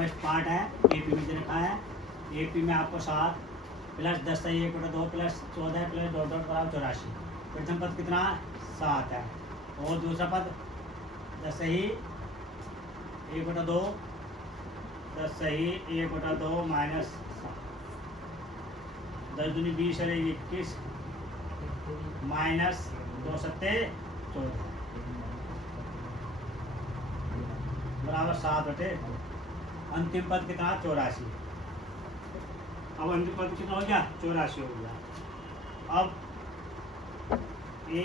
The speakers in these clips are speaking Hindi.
फर्स्ट पार्ट है ए पी में दे रखा है। ए पी में आपको 7 प्लस 10 है 1/2 प्लस 14 प्लस डॉट डॉट बराबर 84। प्रथम पद कितना 7 है और दूसरा पद 10 सही 1/2 10 सही 1/2 माइनस 10 दूनी 20 है 21 माइनस 2 सत्ते 14 बराबर 7/2। अंतिम पद कितना 84। अब अंतिम पद कितना हो गया 84 हो गया। अब a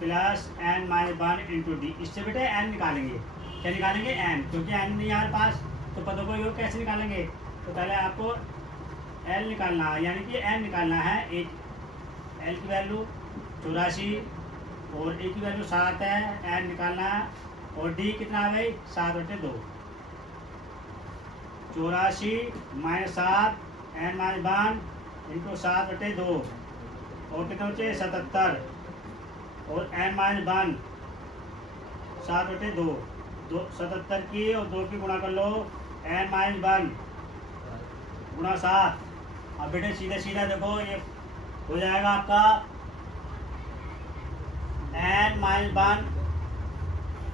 plus N minus 1 into d, इससे बेटे एन निकालेंगे। क्या निकालेंगे एन, क्योंकि एन नहीं है हमारे पास तो पदों को योग कैसे निकालेंगे। तो पहले आपको एल निकालना है यानी कि एन निकालना है। एक एल की वैल्यू 84 और ए की वैल्यू 7 है, एन निकालना है। और डी कितना है भाई 7/2। 84 माइनस 7 एन माइनस 1 इंटू 7/2 और कितना बचे 77 और एन माइनस 1 7/2 77 की और 2 की गुणा कर लो एन माइनस 1 गुणा 7। अब बेटे सीधा सीधा देखो ये हो जाएगा आपका एन माइनस 1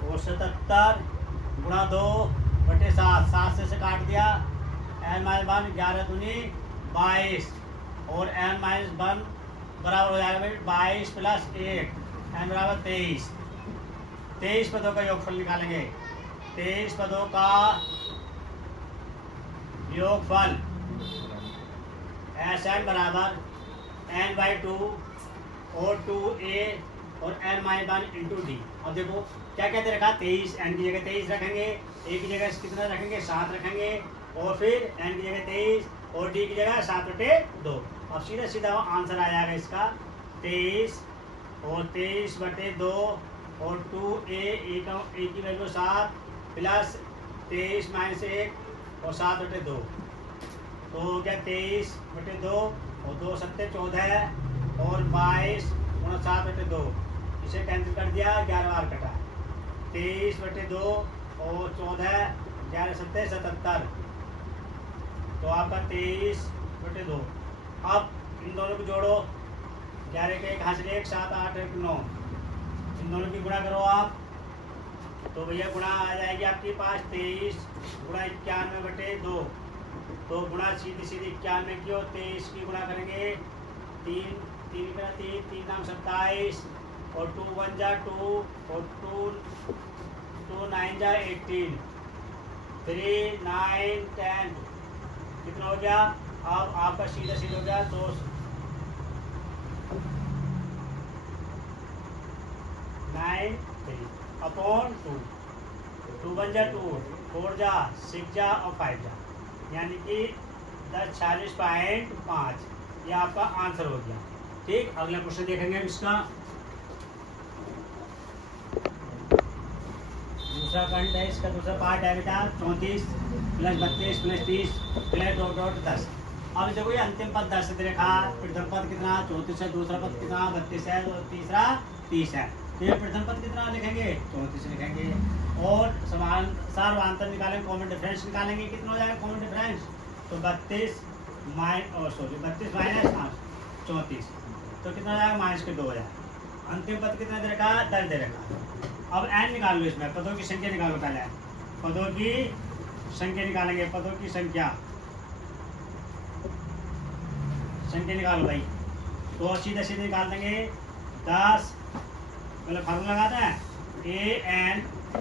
और 77 गुणा 2/7। 7 से काट दिया एन माइनस 1 11 दूनी 22 और एन माइनस 1 बराबर हो जाएगा भाई 22 प्लस 1 एन बराबर 23। 23 पदों का योगफल निकालेंगे। 23 पदों का योगफल एस एन बराबर n/2 और 2a और n माइनस 1 इंटू डी। अब देखो क्या कहते रखा 23, एन की जगह 23 रखेंगे, ए की जगह कितना रखेंगे 7 रखेंगे और फिर एन की जगह 23 और डी की जगह 7/2। अब सीधा सीधा आंसर आ जाएगा इसका 23 और 23/2 और 2a ए की वैल्यू 7 प्लस 23 माइनस 1 और 7/2। तो हो गया 23/2 और 2 सत्ते 14 और 22 गुणा 7/2। इसे कैंसिल कर दिया 11 बार कटा 23/2 और 14 11 सत्ते 77। तो आपका 23/2। अब इन दोनों को जोड़ो 11 के 1 हासिल 1 7 8 1 9। इन दोनों की गुणा करो आप तो भैया गुणा आ जाएगी आपके पास 23 गुणा 91/2। तो गुणा सीधी सीधी 91 की और 23 की गुणा करेंगे 3 3 का 3 3 नाम 27 और 2 1 जा 2 और 2 9 जा 18 3 9 10 कितना हो गया। अब आपका सीधा सीधा हो गया 2 9 3 अपॉन 2 2 1 जा 2 4 जा 6 जा और 5 जा यानी कि 1046.5 ये आपका आंसर हो गया। ठीक, अगला क्वेश्चन देखेंगे इसका। दूसरा खंड है इसका, दूसरा पार्ट है बेटा 34 plus 32 plus 30 plus dot dot 10। अब देखो ये अंतिम पद 10 दे रखा, प्रथम पद कितना 34 है, दूसरा पद कितना 32 है और तीसरा 30 है। तो ये प्रथम पद कितना लिखेंगे 34 लिखेंगे और समान सार्वधातुक निकालेंगे, कॉमन डिफरेंस निकालेंगे। कितना हो जाएगा कॉमन डिफरेंस तो 32 माइनस 34 तो कितना हो जाएगा माइनस के 2 हो जाएगा। अंतिम पद कितना दे रखा 10 दे रखा। अब n निकाल लो, इसमें पदों की संख्या निकालो। पहले पदों की संख्या निकालेंगे, पदों की संख्या निकालो भाई। तो सीधे सीधे निकाल देंगे 10 मतलब फार्मूला लगाते हैं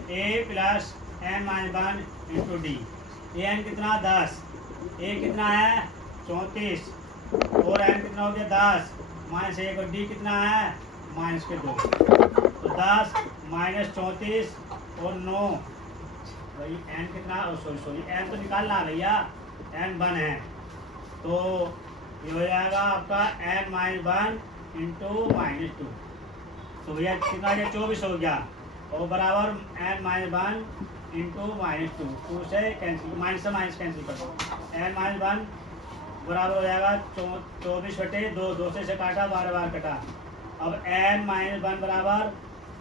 a plus N minus 1 into d. A n कितना 10, ए कितना है 34 और एन कितना हो गया 10 माइनस 1 और डी कितना है माइनस के 2। तो 10 माइनस 34 और 9 भाई एन कितना सॉरी एन तो निकालना है भैया, एन 1 है तो ये हो जाएगा आपका एन माइनस 1 इंटू -2। तो भैया कितना है 24 हो गया और बराबर एन माइनस 1 इंटू -2। 2 से कैंसिल माइनस से माइनस कैंसिल कर दो, एन माइनस 1 बराबर हो जाएगा 24/2। 2 से काटा 12 बार कटा। अब एन माइनस 1 बराबर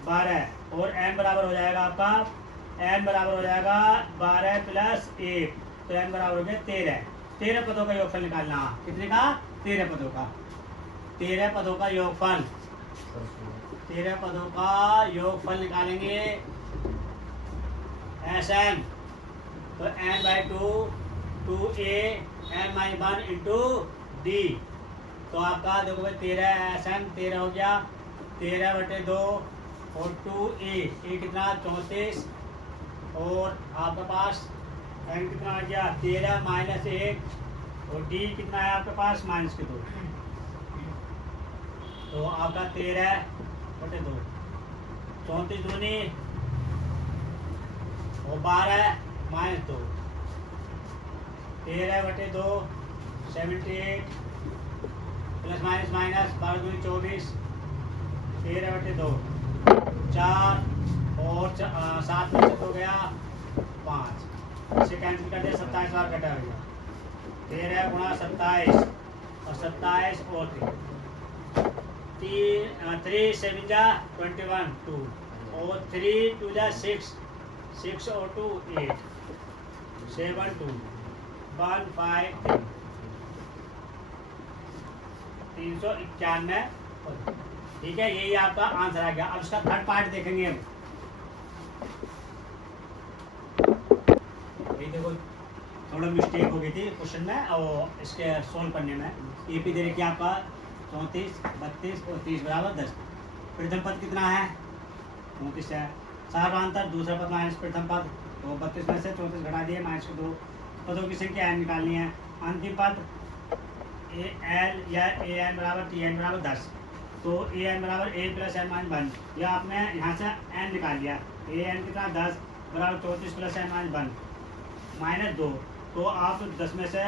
12 और एन बराबर हो जाएगा आपका n बराबर हो जाएगा 12 प्लस 1, तो n बराबर हो गया 13। 13 पदों का योगफल निकालना। कितने का? 13 पदों का। 13 पदों का योगफल, 13 पदों का योगफल निकालेंगे Sn, तो n by 2 2a n minus 1 into D. तो आपका देखो भाई 13 Sn 13 हो गया, 13/2 और 2a, ए कितना 34, और आपके पास n कितना आ गया 13 माइनस 1, और d कितना है आपके पास -2। तो आपका 13/2, 34 दूनी और 12 -2, 13/2 78 प्लस माइनस माइनस 12 दूनी 24, 13/2 4 और 7 में से हो गया 5, इसे कैंसिल कर दिया, 27 बार कटा गया। 13 गुणा 27 और 27 और 3 7 जा 21 2 और 3 2 जा 6 6 और 2 8 7 2 1 5 3 391। ठीक है, यही आपका आंसर आ गया। अब इसका थर्ड पार्ट देखेंगे हम। ये देखो थोड़ा मिस्टेक हो गई थी क्वेश्चन में और इसके सोल्व करने में। एपी दे रखी आपका 34 32 और 30 बराबर 10। प्रथम पद कितना है? 34 है। सार्वधातुक दूसरा पद माइनस प्रथम पद, तो 32 में से 34 घटा दिए, -2 पदों की संख्या n निकालनी है। अंतिम पद ए एल या ए एन बराबर टी एन बराबर 10, तो ए एन बराबर ए प्लस एन माइनस 1, या आपने यहाँ से n निकाल लिया। ए एन कितना 10 बराबर 34 प्लस एन माइनस 1 -2, तो आप 10 में से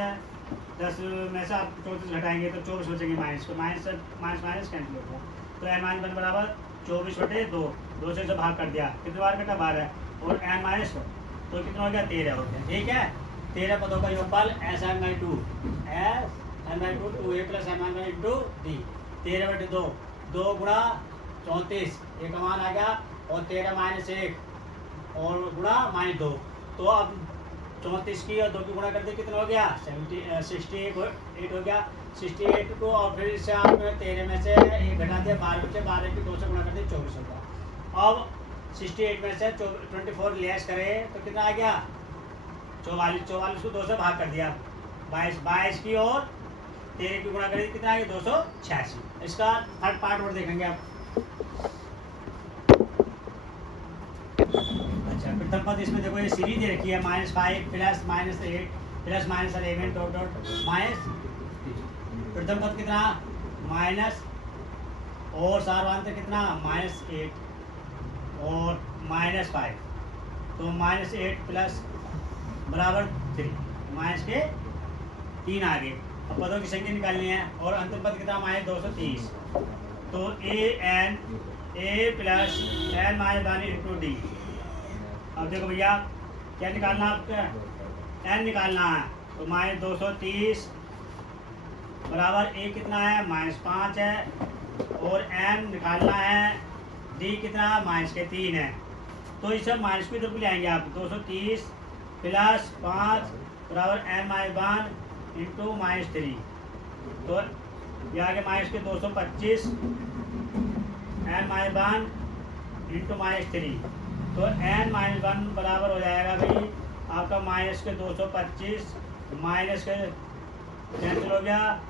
आप 34 घटाएंगे तो 24 बचेंगे, माइनस, तो माइनस माइनस कैंसिल हो गया। तो एन माइनस 1 बराबर 24/2, 2 से भाग कर दिया, कितनी बार कटा 12, और एन माइनस तो कितना हो गया 13 हो गया। ठीक है, 13 पदों का योगफल Sn/2 Sn/2 2a plus n minus 1 into D. 13/2 2 गुणा 34, ये का मान आ गया, और 13 माइनस 1 और गुणा -2, तो अब 34 की और 2 की गुणा कर दे, कितना हो गया 68 हो गया। 68 को और फिर से आपने 13 में से 1 घटा दिया, 12 बचे, 12 की 2 से गुणा कर दिया, 24 हो गया। अब 68 में से 24 लेस करें तो कितना आ गया 44 को 2 से भाग कर दिया, 22 की और 13 की गुणा करें, कितना आ गया 286। इसका थर्ड पार्ट और देखेंगे आप। अच्छा, प्रथम पद इसमें देखो ये सीरीज दे रखी है, -5 plus -8 plus -11 dot dot minus. प्रथम पद कितना माइनस, और सार्वधातुक कितना -8 और -5, तो -8 प्लस बराबर 3, माइनस के 3 आगे। अब पदों की संख्या निकालनी है, और अंतिम पद कितना -230, तो a plus N minus 1 into d. अब देखो भैया क्या निकालना, आपका एन निकालना है, तो -230 बराबर ए कितना है -5 है, और एन निकालना है, डी कितना -3 है, तो इसे माइनस की तरफ ले आएंगे आप। 230 प्लस 5 बराबर एन माइनस 1 इंटू -3, तो ये आगे माइनस के 225 एन माइनस 1 इंटू -3, तो एन माइनस 1 बराबर हो जाएगा भाई आपका माइनस के 225 माइनस के कैंसिल हो गया,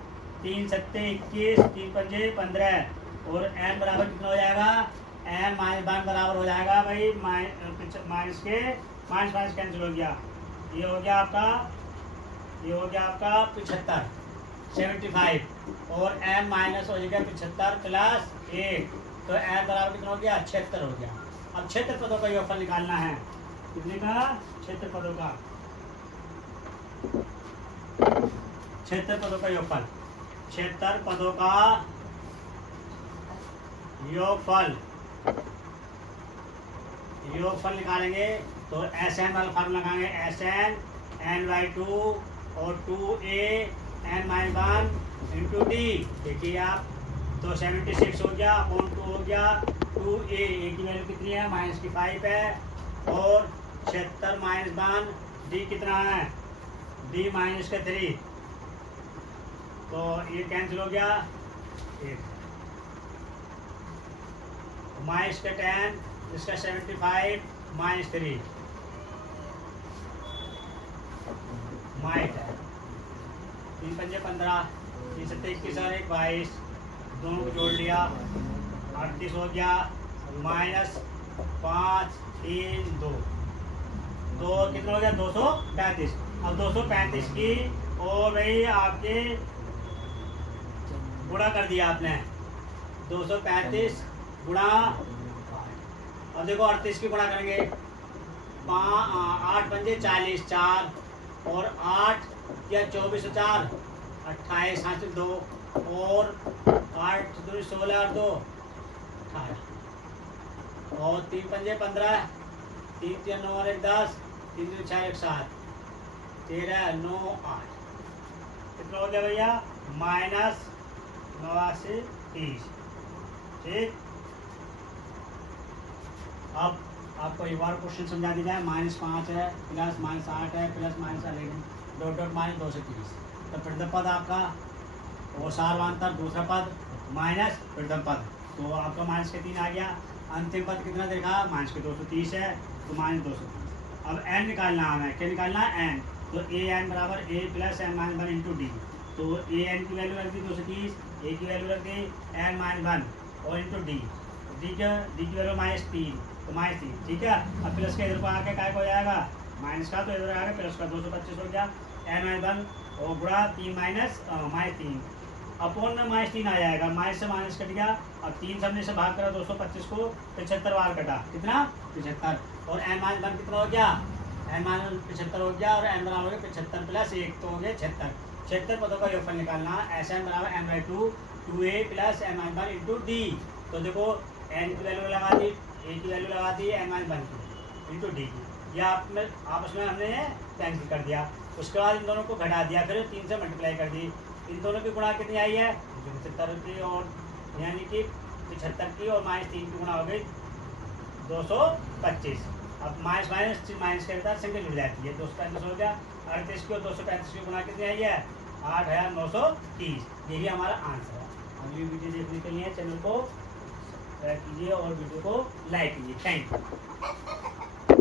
3 7 21 3 5 15, और एन बराबर कितना हो जाएगा, एन -1 बराबर हो जाएगा भाई माइनस के माइनस कैंसिल हो गया, ये हो गया आपका 75 75, और एन माइनस हो जाएगा 75 प्लस 1, तो एन बराबर कितना हो गया 76 हो गया। अब 76 पदों का योगफल निकालना है, कितने का 76 पदों का 76 पदों का योगफल, 76 पदों का योगफल निकालेंगे, तो Sn वाला फार्मूला लगाएंगे, Sn n/2 और 2a n-1 इंटू डी। देखिए आप, तो 76 हो गया, 2 हो गया, 2a, a की वैल्यू कितनी है -5 है, और 76 माइनस 1, डी कितना है, डी माइनस का 3, तो ये कैंसिल हो गया, माइनस का 10, इसका 75 माइनस 3 माइट है, 3 पंजे 15, 3 सत्ते 21 और 1 22, दोनों को जोड़ लिया 38 हो गया, माइनस 5 3 2, तो कितना हो गया 235। अब 235 की और भाई आपके गुणा कर दिया आपने, 235 गुणा, अब देखो 38 की गुणा करेंगे, 8 पंजे 40, 4 और 8 या 24 और 4 28, हासिल 2 और 8 2 16 और 2 18 और 3 पंजे 15, 3 3 9 और 1 10, 3 2 4 1 7 13 9 8, कितना हो गया भैया, माइनस 89 30। ठीक, अब आपको एक बार क्वेश्चन समझा दिया जाए, -5 है, प्लस -8 है, प्लस -11, डॉट डॉट माइनस 230, तो प्रथम पद आपका और सार्वांतर, दूसरा पद माइनस प्रथम पद, तो आपका माइनस के 3 आ गया, अंतिम पद कितना देखा, माइनस के 230 है, तो माइनस 230। अब n निकालना हमें, क्या निकालना है, n, तो ए एन बराबर a plus N minus 1 into D, तो ए एन की वैल्यू रख दी 230, ए की वैल्यू रख दी एन माइनस 1 और इंटू डी, डी की वैल्यू -3, तो -3, ठीक है। अब प्लस का इधर को आके काय को हो जाएगा, माइनस का, तो इधर आएगा प्लस का, 225 हो गया, एन माइनस 1 और गुणा 3 माइनस -3 अपॉन में -3 आ जाएगा, माइनस से माइनस कट गया, अब 3 सबने से भाग करा, 225 को 75 बार कटा, कितना 75, और एन माइनस 1 कितना हो गया, एन माइनस 75 हो गया, और एन बराबर हो गया 75 प्लस 1, तो हो गया 76 पदों का योगफल निकालना, एस एन बराबर N by 2 2a plus N minus 1 into D, तो देखो एन की वैल्यू लगा दी, ए की वैल्यू लगा दी, एन माइनस 1 की इंटू डी की, या आपस में हमने कैंसिल कर दिया, उसके बाद इन दोनों को घटा दिया, फिर 3 से मल्टीप्लाई कर दी, इन दोनों की गुणा कितनी आई है, 75 की, और यानी कि 75 की और -3 की गुणा हो गई 225। अब माइनस माइनस माइनस के अंदर संख्या जुड़ जाती है, 235 हो गया, 38 की और 235 की गुणा कितनी आई है, 8930, यही हमारा आंसर है। अगली वीडियो देखने के लिए चैनल को सब्सक्राइब कीजिए और वीडियो को लाइक कीजिए। Thank you.